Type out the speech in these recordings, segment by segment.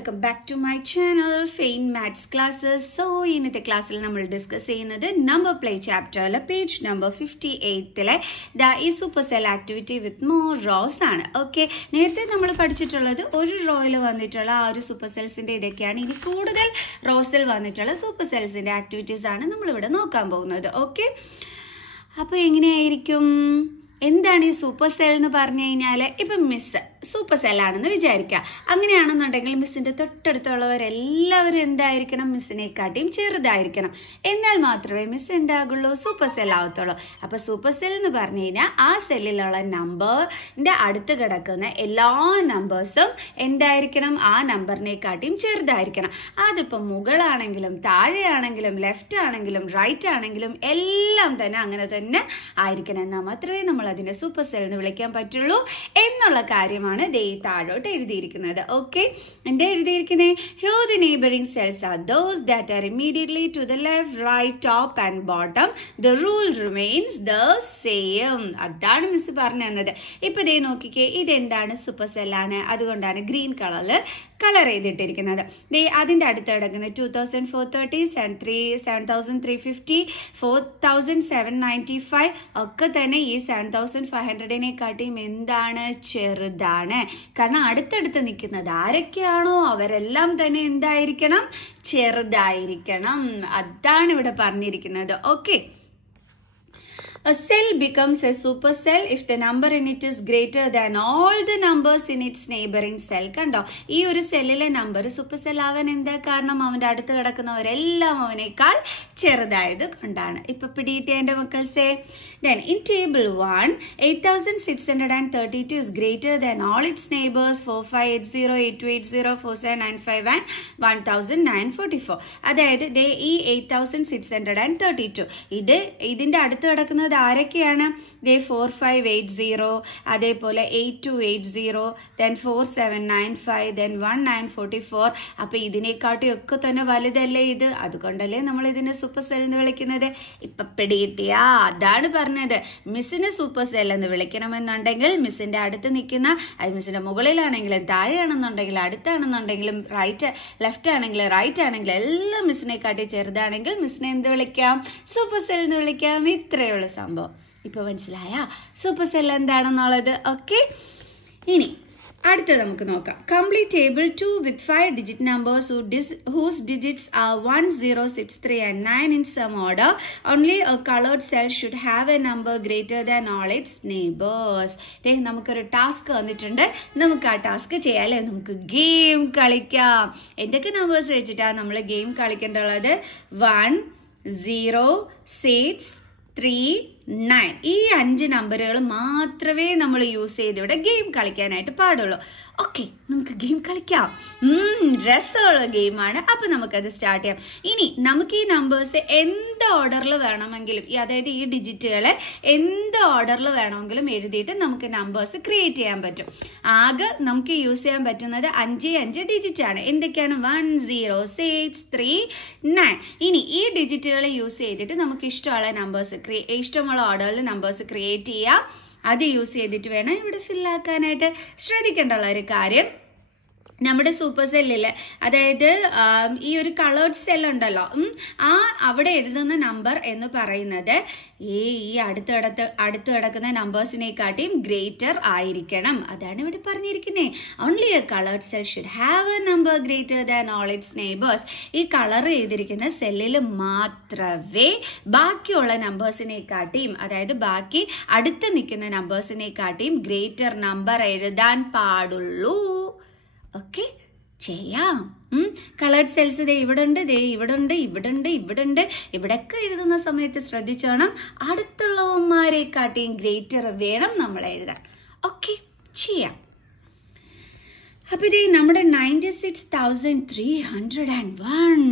welcome back to my channel Fain Maths Classes. So ഇന്നത്തെ ക്ലാസ്സിൽ നമ്മൾ ഡിസ്കസ് ചെയ്യുന്നത് നമ്പർ പ്ലേ ചാപ്റ്ററിലെ പേജ് നമ്പർ 58ലെ ഈ super cell activity with more rose ആണ്. Okay, നേരത്തെ നമ്മൾ പഠിച്ചിട്ടുള്ളത് ഒരു റോയിൽ വന്നിട്ടുള്ള ആ ഒരു സൂപ്പർ സെൽസിന്റെ ഇതൊക്കെയാണ്. ഇനി കൂടുതൽ റോസിൽ വന്നിട്ടുള്ള സൂപ്പർ സെൽസിന്റെ ആക്ടിവിറ്റീസ് ആണ് നമ്മളിവിടെ നോക്കാൻ പോകുന്നത്. ഓക്കെ, അപ്പൊ എങ്ങനെയായിരിക്കും, എന്താണ് ഈ സൂപ്പർ സെൽ എന്ന് പറഞ്ഞു കഴിഞ്ഞാൽ, ഇപ്പൊ മിസ് സൂപ്പർ സെല്ലാണെന്ന് വിചാരിക്കുക. അങ്ങനെയാണെന്നുണ്ടെങ്കിൽ മിസ്സിന്റെ തൊട്ടടുത്തുള്ളവരെല്ലാവരും എന്തായിരിക്കണം, മിസ്സിനെക്കാട്ടിയും ചെറുതായിരിക്കണം. എന്നാൽ മാത്രമേ മിസ് എന്താകുള്ളൂ, സൂപ്പർ സെൽ ആവത്തുള്ളൂ. അപ്പൊ സൂപ്പർ സെൽ എന്ന് പറഞ്ഞു കഴിഞ്ഞാൽ ആ സെല്ലിലുള്ള നമ്പറിന്റെ അടുത്ത് കിടക്കുന്ന എല്ലാ നമ്പേഴ്സും എന്തായിരിക്കണം, ആ നമ്പറിനെക്കാട്ടിയും ചെറുതായിരിക്കണം. അതിപ്പോ മുകളാണെങ്കിലും താഴെയാണെങ്കിലും ലെഫ്റ്റ് ആണെങ്കിലും റൈറ്റ് ആണെങ്കിലും എല്ലാം തന്നെ അങ്ങനെ തന്നെ ആയിരിക്കണം. എന്നാൽ മാത്രമേ നമ്മൾ അതിനെ സൂപ്പർ സെൽ എന്ന് വിളിക്കാൻ പറ്റുള്ളൂ എന്നുള്ള കാര്യമാണ് ദേ താഴോട്ട് എഴുതിയിരിക്കുന്നത്. ഓക്കെ, എന്താ എഴുതിയിരിക്കുന്നത്? Here the neighboring cells are those that are immediately to the left, right, top and bottom. The rule remains the same. അതാണ് മിസ് പറഞ്ഞു തന്നത്. ഇപ്പൊ ദേ നോക്കിക്കേ, ഇതെന്താണ്, സൂപ്പർ സെല്ലാണ്. അതുകൊണ്ടാണ് ഗ്രീൻ കളറിൽ കളർ ചെയ്തിട്ടിരിക്കുന്നത്. ദേ അതിന്റെ അടുത്ത് കിടക്കുന്ന 2430, 7350, 4795 ഒക്കെ തന്നെ ഈ 7500-നെക്കാട്ടിയും എന്താണ്, ചെറുതാണ്. കാരണം അടുത്തടുത്ത് നിൽക്കുന്നത് ആരൊക്കെയാണോ അവരെല്ലാം തന്നെ എന്തായിരിക്കണം, ചെറുതായിരിക്കണം. അതാണ് ഇവിടെ പറഞ്ഞിരിക്കുന്നത്. Okay, a cell becomes a super cell if the number in it is greater than all the numbers in its neighboring cell. കണ്ടോ, ഈ ഒരു സെല്ലിലെ നമ്പർ സൂപ്പർ സെൽ ആവാൻ എന്താ കാരണം, അവന്റെ അടുത്ത് കിടക്കുന്നവരെല്ലാം അവനേക്കാൾ ചെറുതായത് കൊണ്ടാണ്. ഇപ്പൊ പിടികിട്ടിയ എന്റെ മക്കൾസേ. Then in table 1, 8632 is greater than all its neighbors 4580, 8280, 4795 and 1944. അതായത് ഈ 8632 ഇതിന്റെ അടുത്ത് കിടക്കുന്ന ആരൊക്കെയാണ്? 4580, അതേപോലെ 8280, then 4795, then 1944. അപ്പൊ ഇതിനെക്കാട്ടി ഒക്കെ തന്നെ വലുതല്ലേ ഇത്, അതുകൊണ്ടല്ലേ നമ്മൾ ഇതിനെ സൂപ്പർ സെൽ എന്ന് വിളിക്കുന്നത്. ഇപ്പൊ പിടികിട്ടിയാ, അതാണ് പറഞ്ഞത്. മിസ്സിന് സൂപ്പർ സെൽ എന്ന് വിളിക്കണമെന്നുണ്ടെങ്കിൽ മിസ്സിന്റെ അടുത്ത് നിൽക്കുന്ന, അത് മിസ്സിന്റെ മുകളിലാണെങ്കിലും താഴെയാണെന്നുണ്ടെങ്കിലും അടുത്താണെന്നുണ്ടെങ്കിലും ലെഫ്റ്റ് ആണെങ്കിലും റൈറ്റ് ആണെങ്കിലും എല്ലാം മിസ്സിനെക്കാട്ടി ചെറുതാണെങ്കിൽ മിസ്സിനെ എന്ത് വിളിക്കാം, സൂപ്പർ സെൽ എന്ന് വിളിക്കാം. ഇത്രയുള്ള സംഭവം ഇപ്പൊ മനസ്സിലായ സൂപ്പർ സെൽ എന്താണെന്നുള്ളത്. ഓക്കെ, ഇനി അടുത്ത നമുക്ക് നോക്കാം. Complete table 2 with 5 digit numbers whose digits are 1, 0, 6, 3 and 9 in some order. Only a colored cell should have a number greater than all its neighbors. നമുക്കൊരു ടാസ്ക് വന്നിട്ടുണ്ട്. നമുക്ക് ആ ടാസ്ക് ചെയ്യാല്ലേ, നമുക്ക് ഗെയിം കളിക്കാം. എന്തൊക്കെ നമ്പേഴ്സ് വെച്ചിട്ടാ നമ്മൾ ഗെയിം കളിക്കേണ്ടുള്ളത്? 1, 0, 6, 3, 9 ഈ 5 നമ്പറുകൾ മാത്രമേ നമ്മൾ യൂസ് ചെയ്ത് ഇവിടെ ഗെയിം കളിക്കാനായിട്ട് പാടുള്ളൂ. ഓക്കെ, നമുക്ക് ഗെയിം കളിക്കാം. രസമുള്ള ഗെയിമാണ്. അപ്പൊ നമുക്കത് സ്റ്റാർട്ട് ചെയ്യാം. ഇനി നമുക്ക് ഈ നമ്പേഴ്സ് എന്ത് ഓർഡറിൽ വേണമെങ്കിലും, അതായത് ഈ ഡിജിറ്റുകളെ എന്ത് ഓർഡറിൽ വേണമെങ്കിലും എഴുതിയിട്ട് നമുക്ക് നമ്പേഴ്സ് ക്രിയേറ്റ് ചെയ്യാൻ പറ്റും. ആകെ നമുക്ക് യൂസ് ചെയ്യാൻ പറ്റുന്നത് 5 ഡിജിറ്റ് ആണ്. എന്തൊക്കെയാണ്? 1, 0, 6, 3, 9. ഇനി ഈ ഡിജിറ്റുകൾ യൂസ് ചെയ്തിട്ട് നമുക്ക് ഇഷ്ടമുള്ള നമ്പേഴ്സ് ഇഷ്ടമുള്ള ഓർഡറിൽ നമ്പേഴ്സ് ക്രിയേറ്റ് ചെയ്യാം. അത് യൂസ് ചെയ്തിട്ട് വേണം ഇവിടെ ഫില്ലാക്കാനായിട്ട്. ശ്രദ്ധിക്കേണ്ടുള്ള ഒരു കാര്യം, നമ്മുടെ സൂപ്പർ സെല്ലില്, അതായത് ഈ ഒരു കളേർഡ് സെൽ ഉണ്ടല്ലോ, അവിടെ എഴുതുന്ന നമ്പർ എന്ന് പറയുന്നത് ഈ അടുത്ത് കിടക്കുന്ന നമ്പേഴ്സിനെക്കാട്ടിയും ഗ്രേറ്റർ ആയിരിക്കണം. അതാണ് ഇവിടെ പറഞ്ഞിരിക്കുന്നത്. Only A coloured cell should have A number greater than all it's neighbours. ഈ കളർ ചെയ്തിരിക്കുന്ന സെല്ലിൽ മാത്രമേ ബാക്കിയുള്ള നമ്പേഴ്സിനെക്കാട്ടിയും, അതായത് ബാക്കി അടുത്ത് നിൽക്കുന്ന നമ്പേഴ്സിനെക്കാട്ടിയും ഗ്രേറ്റർ നമ്പർ എഴുതാൻ പാടുള്ളൂ. ഓക്കെ, ചെയ്യാം. കളേർഡ് സെൽസ് ഇവിടെ ഉണ്ട്, ഇവിടൊക്കെ എഴുതുന്ന സമയത്ത് ശ്രദ്ധിച്ചോണം, അടുത്തുള്ളവന്മാരെക്കാട്ടിയും ഗ്രേറ്റർ വേണം നമ്മൾ എഴുതാൻ. ഓക്കെ, ചെയ്യാം. അപ്പൊ ഇതേ നമ്മുടെ 96,301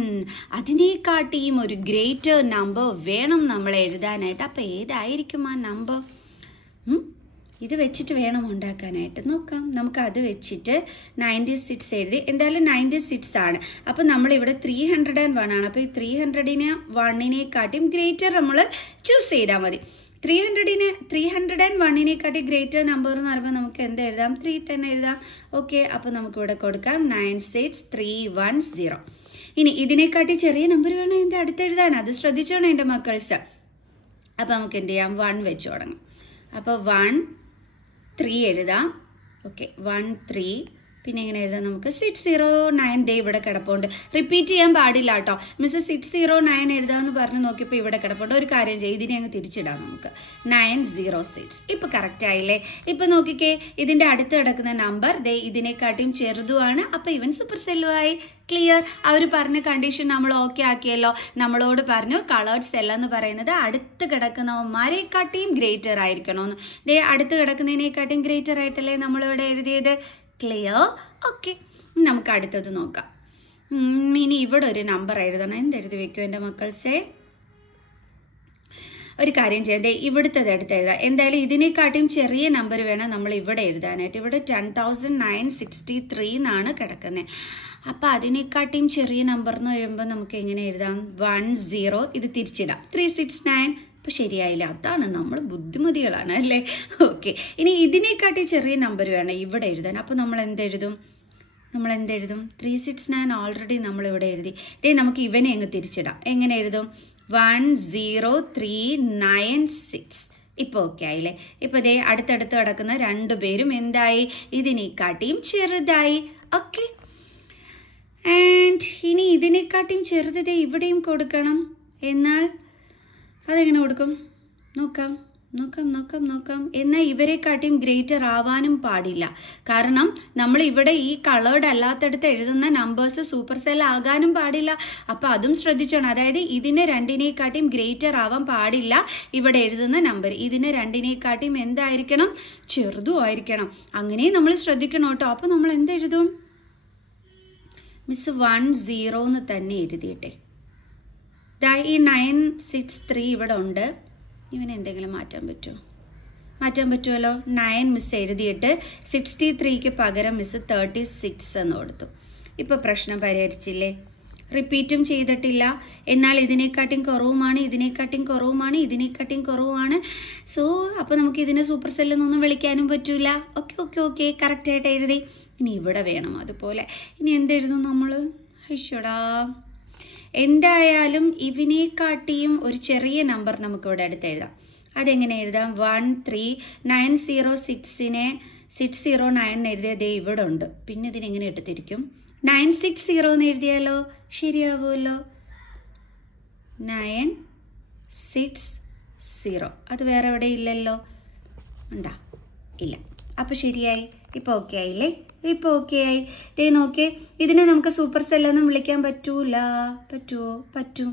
അതിനെക്കാട്ടിയും ഒരു ഗ്രേറ്റർ നമ്പർ വേണം നമ്മൾ എഴുതാനായിട്ട്. അപ്പൊ ഏതായിരിക്കും ആ നമ്പർ? ഇത് വെച്ചിട്ട് വേണം ഉണ്ടാക്കാനായിട്ട്. നോക്കാം, നമുക്ക് അത് വെച്ചിട്ട് 96 എഴുതി. എന്തായാലും 96 ആണ്. അപ്പൊ നമ്മൾ ഇവിടെ 301 ആണ്. അപ്പൊ ഈ 301-നെക്കാട്ടിയും ഗ്രേറ്റർ നമ്മൾ ചൂസ് ചെയ്താൽ മതി. 301 ഗ്രേറ്റർ നമ്പർ എന്ന് പറയുമ്പോൾ നമുക്ക് എന്ത് എഴുതാം? 310 എഴുതാം. ഓക്കെ, അപ്പൊ നമുക്ക് ഇവിടെ കൊടുക്കാം 96310. ഇനി ഇതിനെക്കാട്ടി ചെറിയ നമ്പർ വേണം ഇതിന്റെ അടുത്ത് എഴുതാൻ, അത് ശ്രദ്ധിച്ചോണം എന്റെ മക്കൾസ്. അപ്പൊ നമുക്ക് എന്ത് ചെയ്യാം? 1 വെച്ച് തുടങ്ങാം. അപ്പൊ 1 3 എഴുതാം. ഓക്കെ, 1 3. പിന്നെ എങ്ങനെ എഴുതാം? നമുക്ക് 609 ഡേ ഇവിടെ കിടപ്പുണ്ട്. റിപ്പീറ്റ് ചെയ്യാൻ പാടില്ല കേട്ടോ. മിസ് 609 എഴുതാമെന്ന് പറഞ്ഞു നോക്കിയപ്പോ ഇവിടെ കിടപ്പുണ്ട്. ഒരു കാര്യം ചെയ്യും, ഇതിനെ അങ്ങ് തിരിച്ചിടാം നമുക്ക്. 906. ഇപ്പൊ കറക്റ്റ് ആയില്ലേ? ഇപ്പൊ നോക്കിക്കേ, ഇതിന്റെ അടുത്ത് കിടക്കുന്ന നമ്പർ ദേ ഇതിനെക്കാട്ടിയും ചെറുതുമാണ്. അപ്പൊ ഇവൻ സൂപ്പർ സെല്ലുമായി. ക്ലിയർ? അവർ പറഞ്ഞ കണ്ടീഷൻ നമ്മൾ ഓക്കെ ആക്കിയല്ലോ. നമ്മളോട് പറഞ്ഞു കളേർഡ് സെൽ എന്ന് പറയുന്നത് അടുത്ത് കിടക്കുന്നവന്മാരെക്കാട്ടിയും ഗ്രേറ്റർ ആയിരിക്കണമെന്ന്. ദേ അടുത്ത് കിടക്കുന്നതിനെക്കാട്ടിയും ഗ്രേറ്റർ ആയിട്ടല്ലേ നമ്മളിവിടെ എഴുതിയത്. ക്ലിയർ? ഓക്കെ, നമുക്ക് അടുത്തത് നോക്കാം. ഇനി ഇവിടെ ഒരു നമ്പർ എഴുതണം. എന്തെഴുതി വെക്കും എന്റെ മക്കൾസേ? ഒരു കാര്യം ചെയ്തേ, ഇവിടുത്തത് എടുത്ത് എഴുതാം. എന്തായാലും ഇതിനെക്കാട്ടിയും ചെറിയ നമ്പർ വേണം നമ്മൾ ഇവിടെ എഴുതാനായിട്ട്. ഇവിടെ 10,963 എന്നാണ് കിടക്കുന്നത്. അപ്പൊ അതിനെക്കാട്ടിയും ചെറിയ നമ്പർ എന്ന് എഴുതുമ്പോൾ നമുക്ക് എങ്ങനെ എഴുതാം? 10. ഇത് തിരിച്ചിടാം. 369. അപ്പൊ ശരിയായില്ല. അതാണ് നമ്മൾ ബുദ്ധിമതികളാണ് അല്ലേ? ഓക്കെ, ഇനി ഇതിനെക്കാട്ടി ചെറിയ നമ്പർ വേണം ഇവിടെ എഴുതാൻ. അപ്പൊ നമ്മൾ എന്തെഴുതും? 369 ഓൾറെഡി നമ്മൾ ഇവിടെ എഴുതി. ദേ നമുക്ക് ഇവനെ അങ്ങ് തിരിച്ചിടാം. എങ്ങനെ എഴുതും? 10396. ഇപ്പൊ ഓക്കെ ആയില്ലേ? ഇപ്പൊ ദേ അടുത്തടുത്ത് കിടക്കുന്ന രണ്ടുപേരും എന്തായി? ഇതിനെക്കാട്ടിയും ചെറുതായി. ഓക്കെ, ആൻഡ് ഇനി ഇതിനെക്കാട്ടിയും ചെറുത് ഇവിടെയും കൊടുക്കണം. എന്നാൽ അതെങ്ങനെ കൊടുക്കും? നോക്കാം. എന്നാൽ ഇവരെക്കാട്ടിയും ഗ്രേറ്റർ ആവാനും പാടില്ല. കാരണം നമ്മൾ ഇവിടെ ഈ കളേർഡ് അല്ലാത്തടുത്ത് എഴുതുന്ന നമ്പേഴ്സ് സൂപ്പർ സെൽ ആകാനും പാടില്ല. അപ്പൊ അതും ശ്രദ്ധിച്ചോണം. അതായത് ഇതിന് രണ്ടിനെക്കാട്ടിയും ഗ്രേറ്റർ ആവാൻ പാടില്ല ഇവിടെ എഴുതുന്ന നമ്പർ. ഇതിന് രണ്ടിനെക്കാട്ടിയും എന്തായിരിക്കണം? ചെറുതും ആയിരിക്കണം. അങ്ങനെ നമ്മൾ ശ്രദ്ധിക്കണം കേട്ടോ. അപ്പൊ നമ്മൾ എന്തെഴുതും? മിസ് 10 എന്ന് തന്നെ എഴുതിയിട്ടെ. ഈ 963 ഇവിടെ ഉണ്ട്. ഇവന് എന്തെങ്കിലും മാറ്റാൻ പറ്റുമല്ലോ. 9 മിസ് എഴുതിയിട്ട് 63ക്ക് പകരം മിസ് 36 എന്ന് കൊടുത്തു. ഇപ്പൊ പ്രശ്നം പരിഹരിച്ചില്ലേ? റിപ്പീറ്റും ചെയ്തിട്ടില്ല. എന്നാൽ ഇതിനെക്കാട്ടിയും കുറവുമാണ്. സോ അപ്പൊ നമുക്ക് ഇതിനെ സൂപ്പർ സെല്ലെന്നൊന്നും വിളിക്കാനും പറ്റൂല. ഓക്കെ, കറക്റ്റ് ആയിട്ട് എഴുതി. ഇനി ഇവിടെ വേണം അതുപോലെ. ഇനി എന്തെഴുതും നമ്മള്? ഐശ്വടാ, എന്തായാലും ഇവനെക്കാട്ടിയും ഒരു ചെറിയ നമ്പർ നമുക്ക് ഇവിടെ അടുത്ത് എഴുതാം. അതെങ്ങനെ എഴുതാം? 13906നെ 609 എഴുതിയത് ഇവിടെ ഉണ്ട്. പിന്നെ ഇതിനെങ്ങനെ എടുത്തിരിക്കും? 960 എന്ന് എഴുതിയാലോ? ശരിയാവുമല്ലോ. 960. അത് വേറെ എവിടെ ഇല്ലല്ലോ. ഉണ്ടാ? ഇല്ല. അപ്പൊ ശരിയായി. ഇപ്പൊ ഓക്കെ ആയില്ലേ? ഇപ്പൊ ഓക്കെ ആയി. ദേ നോക്കേ, ഇതിനെ നമുക്ക് സൂപ്പർ സെല്ലൊന്നും വിളിക്കാൻ പറ്റൂല. പറ്റും.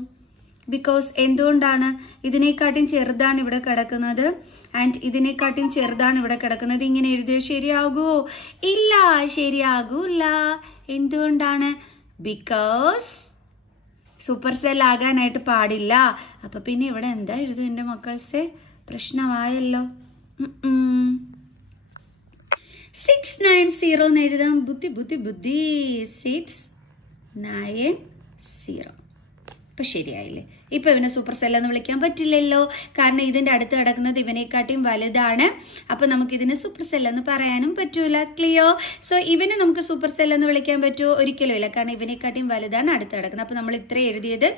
ബിക്കോസ് എന്തുകൊണ്ടാണ്? ഇതിനെക്കാട്ടിയും ചെറുതാണ് ഇവിടെ കിടക്കുന്നത് ആൻഡ് ഇതിനെക്കാട്ടിയും ചെറുതാണ് ഇവിടെ കിടക്കുന്നത്. ഇങ്ങനെ എഴുതിയോ ശരിയാകുമോ? ഇല്ല, ശരിയാകൂല. എന്തുകൊണ്ടാണ്? ബിക്കോസ് സൂപ്പർ സെൽ ആകാനായിട്ട് പാടില്ല. അപ്പൊ പിന്നെ ഇവിടെ എന്താ എഴുതും എന്റെ മക്കൾസേ? പ്രശ്നമായല്ലോ. 690 എന്ന് എഴുതാം. ബുദ്ധി 690. ഇപ്പൊ ശരിയായില്ലേ? ഇപ്പൊ ഇവനെ സൂപ്പർ സെൽ എന്ന് വിളിക്കാൻ പറ്റില്ലല്ലോ. കാരണം ഇതിന്റെ അടുത്ത് കിടക്കുന്നത് ഇവനെക്കാട്ടിയും വലുതാണ്. അപ്പൊ നമുക്ക് ഇതിനെ സൂപ്പർ സെൽ എന്ന് പറയാനും പറ്റൂല. ക്ലിയർ? സോ ഇവനെ നമുക്ക് സൂപ്പർ സെൽ എന്ന് വിളിക്കാൻ പറ്റുമോ? ഒരിക്കലും ഇല്ല. കാരണം ഇവനെക്കാട്ടിയും വലുതാണ് അടുത്ത് കിടക്കുന്നത്. അപ്പൊ നമ്മൾ ഇത്ര എഴുതിയത്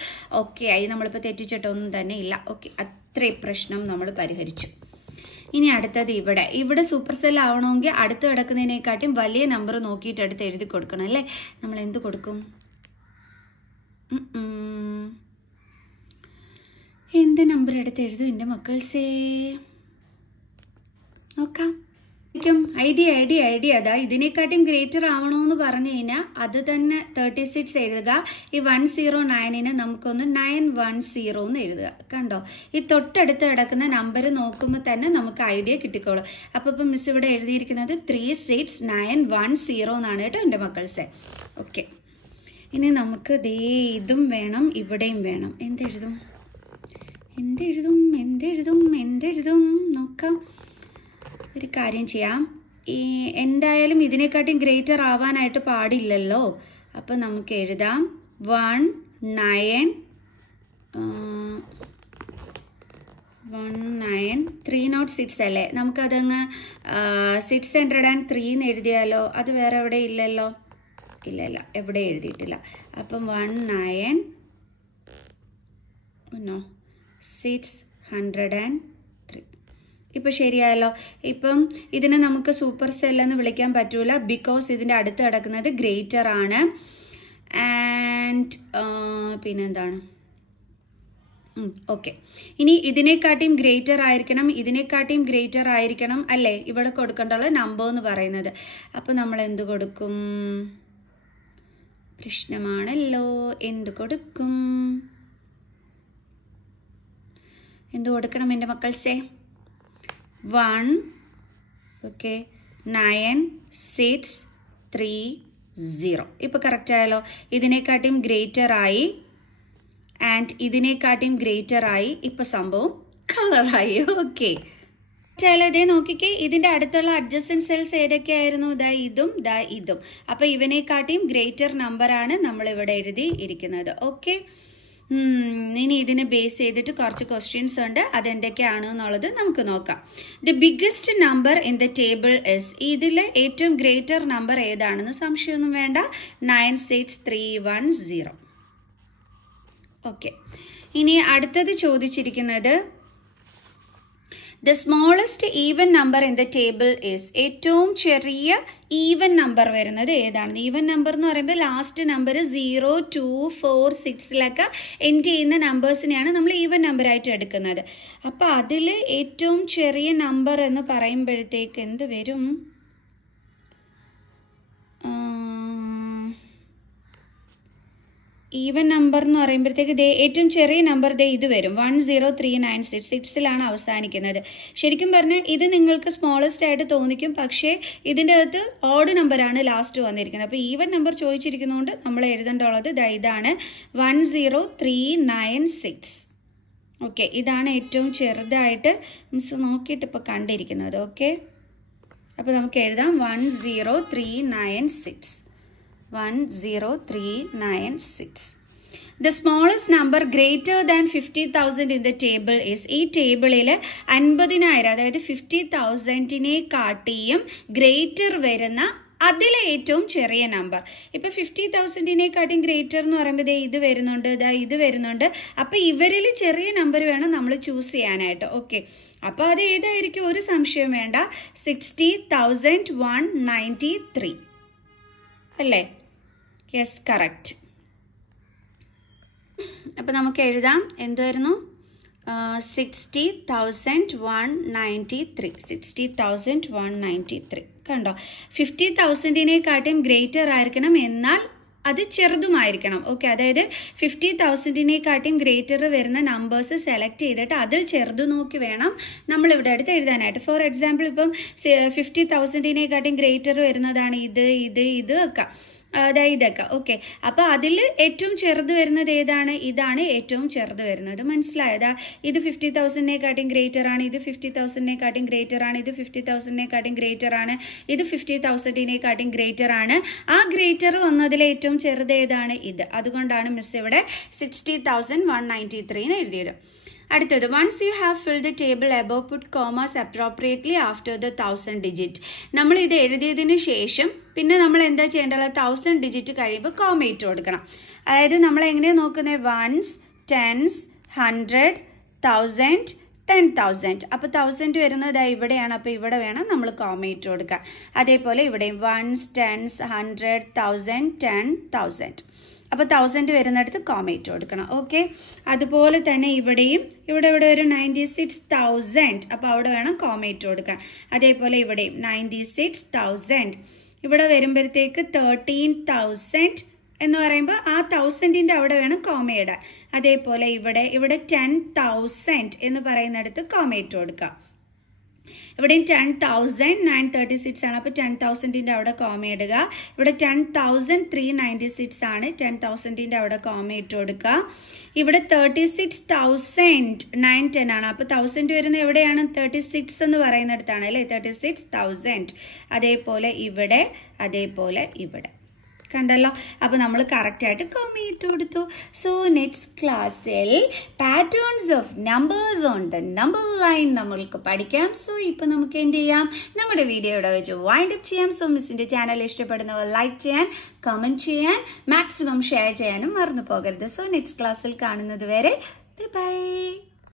ഓക്കെ ആയി. നമ്മളിപ്പോ തെറ്റിച്ചിട്ടൊന്നും തന്നെ ഇല്ല. ഓക്കെ, അത്രയും പ്രശ്നം നമ്മൾ പരിഹരിച്ചു. ഇനി അടുത്തത് ഇവിടെ സൂപ്പർ സെൽ ആവണമെങ്കിൽ അടുത്ത് കിടക്കുന്നതിനെക്കാട്ടും വലിയ നമ്പർ നോക്കിയിട്ട് അടുത്ത് എഴുതി കൊടുക്കണം അല്ലേ? നമ്മൾ എന്ത് കൊടുക്കും? എന്ത് നമ്പർ എടുത്ത് എഴുതും എന്റെ മക്കൾസേ? നോക്കാം. ഐഡിയ അതാ. ഇതിനെക്കാട്ടും ഗ്രേറ്റർ ആവണോന്ന് പറഞ്ഞു കഴിഞ്ഞാൽ അത് തന്നെ 36 എഴുതുക. ഈ 109നെ നമുക്കൊന്ന് 910 എന്ന് എഴുതുക. കണ്ടോ? ഈ തൊട്ടടുത്ത് കിടക്കുന്ന നമ്പർ നോക്കുമ്പോൾ തന്നെ നമുക്ക് ഐഡിയ കിട്ടിക്കോളും. അപ്പൊ ഇപ്പൊ മിസ് ഇവിടെ എഴുതിയിരിക്കുന്നത് 36910 എന്നാണ് കേട്ടോ എന്റെ മക്കൾസെ. ഓക്കെ, ഇനി നമുക്ക് ദേ ഇതും വേണം, ഇവിടെയും വേണം. എന്തെഴുതും? നോക്കാം. ഒരു കാര്യം ചെയ്യാം. എന്തായാലും ഇതിനെക്കാട്ടും ഗ്രേറ്റർ ആവാനായിട്ട് പാടില്ലല്ലോ. അപ്പൊ നമുക്ക് എഴുതാം 191 306 അല്ലേ? നമുക്കതങ്ങ് 603 എന്ന് എഴുതിയാലോ? അത് വേറെ എവിടെ ഇല്ലല്ലോ? ഇല്ല, എവിടെ എഴുതിയിട്ടില്ല. അപ്പം 603. ഇപ്പം ശരിയായല്ലോ. ഇപ്പം ഇതിനെ നമുക്ക് സൂപ്പർ സെൽ എന്ന് വിളിക്കാൻ പറ്റൂല, ബിക്കോസ് ഇതിൻ്റെ അടുത്ത് കിടക്കുന്നത് ഗ്രേറ്റർ ആണ്. ആൻഡ് പിന്നെന്താണ്? ഓക്കെ, ഇനി ഇതിനെക്കാട്ടിയും ഗ്രേറ്റർ ആയിരിക്കണം അല്ലേ ഇവിടെ കൊടുക്കേണ്ടുള്ള നമ്പർ എന്ന് പറയുന്നത്. അപ്പം നമ്മൾ എന്ത് കൊടുക്കും? പ്രശ്നമാണല്ലോ, എന്ത് കൊടുക്കും? എന്ത് കൊടുക്കണം എൻ്റെ മക്കൾസേ? 1 ഓക്കെ 9630. ഇപ്പൊ കറക്റ്റ് ആയല്ലോ. ഇതിനെക്കാട്ടിയും ഗ്രേറ്റർ ആയി ആൻഡ് ഇതിനെക്കാട്ടിയും ഗ്രേറ്റർ ആയി. ഇപ്പൊ സംഭവം കളറായി. ഓക്കെ, ചിലതേ നോക്കിക്കേ, ഇതിന്റെ അടുത്തുള്ള അഡ്ജസ്റ്റന്റ് സെൽസ് ഏതൊക്കെയായിരുന്നു? ഇതും. അപ്പൊ ഇവനെക്കാട്ടിയും ഗ്രേറ്റർ നമ്പർ ആണ് നമ്മൾ ഇവിടെ എഴുതി ഇരിക്കുന്നത്. ഓക്കെ, ഇനി ഇതിനെ ബേസ് ചെയ്തിട്ട് കുറച്ച് ക്വസ്റ്റ്യൻസ് ഉണ്ട്, അതെന്തൊക്കെയാണ് എന്നുള്ളത് നമുക്ക് നോക്കാം. The biggest number in the table is, ഇതിലെ ഏറ്റവും ഗ്രേറ്റർ നമ്പർ ഏതാണെന്ന് സംശയമൊന്നും വേണ്ട, 96310. ഓക്കെ, ഇനി അടുത്തത് ചോദിച്ചിരിക്കുന്നത് the smallest even number in the table is, ഏറ്റവും ചെറിയ ഈവൻ നമ്പർ വരുന്നത് ഏതാണ്? ഈവൻ നമ്പർ എന്ന് പറയുമ്പോൾ ലാസ്റ്റ് നമ്പർ 0, 2, 4, 6 എൻഡ് ചെയ്യുന്ന നമ്പേഴ്സിനെയാണ് നമ്മൾ ഈവൻ നമ്പർ ആയിട്ട് എടുക്കുന്നത്. അപ്പൊ അതിൽ ഏറ്റവും ചെറിയ നമ്പർ എന്ന് പറയുമ്പോഴത്തേക്ക് എന്ത് വരും? ഈവൻ നമ്പർ എന്ന് പറയുമ്പോഴത്തേക്ക് ഏറ്റവും ചെറിയ നമ്പർ ഇത് വരും, 10396. 6 അവസാനിക്കുന്നത്. ശരിക്കും പറഞ്ഞാൽ ഇത് നിങ്ങൾക്ക് സ്മോളസ്റ്റ് ആയിട്ട് തോന്നിക്കും, പക്ഷേ ഇതിൻ്റെ അകത്ത് ഓഡ് നമ്പറാണ് ലാസ്റ്റ് വന്നിരിക്കുന്നത്. അപ്പോൾ ഈവൻ നമ്പർ ചോദിച്ചിരിക്കുന്നതുകൊണ്ട് നമ്മൾ എഴുതേണ്ടുള്ളത് ഇതാണ് 10396. ഓക്കെ, ഇതാണ് ഏറ്റവും ചെറുതായിട്ട് മിസ് നോക്കിയിട്ട് ഇപ്പോൾ കണ്ടിരിക്കുന്നത്. ഓക്കെ, അപ്പോൾ നമുക്ക് എഴുതാം 10396. 10396. The smallest number greater than 50,000 in the table is, ഈ ടേബിളിൽ 50,000 അതായത് 50,000-നെ കാട്ടിയും ഗ്രേറ്റർ വരുന്ന അതിലെ ഏറ്റവും ചെറിയ നമ്പർ. ഇപ്പൊ 50,000-നെ കാട്ടിയും ഗ്രേറ്റർ എന്ന് പറയുമ്പോൾ ഇത് വരുന്നുണ്ട്. അപ്പൊ ഇവരിൽ ചെറിയ നമ്പർ വേണം നമ്മൾ ചൂസ് ചെയ്യാനായിട്ട്. ഓക്കെ, അപ്പൊ അത് ഏതായിരിക്കും? ഒരു സംശയം വേണ്ട, 60,193 അല്ലേ? Yes, correct. അപ്പൊ നമുക്ക് എഴുതാം, എന്തായിരുന്നു? 60,193. 60,193 കണ്ടോ? 50,000-നെ കാട്ടിയും ഗ്രേറ്റർ ആയിരിക്കണം, എന്നാൽ അത് ചെറുതുമായിരിക്കണം. ഓക്കെ, അതായത് 50,000-നെ കാട്ടിയും ഗ്രേറ്റർ വരുന്ന നമ്പേഴ്സ് സെലക്ട് ചെയ്തിട്ട് അതിൽ ചെറുത് നോക്കി വേണം നമ്മൾ ഇവിടെ അടുത്ത് എഴുതാനായിട്ട്. ഫോർ എക്സാമ്പിൾ, ഇപ്പം 50,000-നെ കാട്ടിയും ഗ്രേറ്റർ വരുന്നതാണ് ഇത് ഒക്കെ, ഇതൊക്കെ. ഓക്കെ, അപ്പൊ അതിൽ ഏറ്റവും ചെറുത് വരുന്നത് ഏതാണ്? ഇതാണ് ഏറ്റവും ചെറുത് വരുന്നത്. മനസ്സിലായതാ? ഇത് 50,000-നെ കാട്ടിയും ഗ്രേറ്റർ ആണ്, ഇത് 50,000-നെ കാട്ടിയും ഗ്രേറ്റർ ആണ്, ഇത് 50,000-നെ കാട്ടിയും ഗ്രേറ്റർ ആണ്, ഇത് 50,000-നെ കാട്ടിയും ഗ്രേറ്റർ ആണ്. ആ ഗ്രേറ്റർ വന്നതിൽ ഏറ്റവും ചെറുത് ഏതാണ്? ഇത്. അതുകൊണ്ടാണ് മിസ് ഇവിടെ 60,193 എന്ന് എഴുതിയത്. അടുത്തത്, once you have fill the table above put commas appropriately after the 1000 digit. നമ്മൾ ഇത് എഴുതിയതിന് ശേഷം പിന്നെ നമ്മൾ എന്താ ചെയ്യേണ്ടത്? 1000 ഡിജിറ്റ് കഴിയുമ്പോൾ കോമ ഇട്ട് കൊടുക്കണം. അതായത് നമ്മൾ എങ്ങനെയാണ് നോക്കുന്നത്? 1s, 10s, 100, 1000, 10,000. അപ്പൊ 1000 വരുന്നത് ഇവിടെയാണ്. അപ്പൊ ഇവിടെ വേണം നമ്മൾ കോമ ഇട്ട് കൊടുക്കാൻ. അതേപോലെ ഇവിടെയും 1s, 10s, 100, 1000, 10,000. അപ്പൊ 1000 വരുന്നിടത്ത് കോമ ഇട്ട് കൊടുക്കണം. ഓക്കെ, അതുപോലെ തന്നെ ഇവിടെയും ഇവിടെ ഒരു 96,000. അപ്പൊ അവിടെ വേണം കോമ ഇട്ട് കൊടുക്കാൻ. അതേപോലെ ഇവിടെയും 96,000. ഇവിടെ വരുമ്പോഴത്തേക്ക് 13,000 എന്ന് പറയുമ്പോൾ ആ 1000-ന്റെ അവിടെ വേണം കോമ ഇടാൻ. അതേപോലെ ഇവിടെ 10,000 എന്ന് പറയുന്നിടത്ത് കോമ ഇട്ട് കൊടുക്കാം. ഇവിടെയും 10,936 ആണ്. അപ്പൊ 10,000-ന്റെ അവിടെ കോമ ഇടുക. ഇവിടെ 10,396 ആണ്. 10,000-ന്റെ അവിടെ കോമ ഇട്ട് കൊടുക്കുക. ഇവിടെ 36,910 ആണ്. അപ്പൊ 1000 വരുന്ന എവിടെയാണ്? 36 എന്ന് പറയുന്നിടത്താണ് അല്ലെ? 36,000. അതേപോലെ ഇവിടെ കണ്ടല്ലോ. അപ്പൊ നമ്മൾ കറക്റ്റ് ആയിട്ട് കമ്മി ഇട്ട് കൊടുത്തു. സോ നെക്സ്റ്റ് ക്ലാസ്സിൽ patterns of numbers on the number line നമ്മൾക്ക് പഠിക്കാം. സോ ഇപ്പൊ നമുക്ക് എന്ത് ചെയ്യാം, നമ്മുടെ വീഡിയോ ഇവിടെ വെച്ച് വൈൻഡ് അപ്പ് ചെയ്യാം. സോ മിസ്സിന്റെ ചാനൽ ഇഷ്ടപ്പെടുന്നവർ ലൈക്ക് ചെയ്യാൻ, കമന്റ് ചെയ്യാൻ, മാക്സിമം ഷെയർ ചെയ്യാനും മറന്നു പോകരുത്. സോ നെക്സ്റ്റ് ക്ലാസ്സിൽ കാണുന്നത് വരെ ബൈ.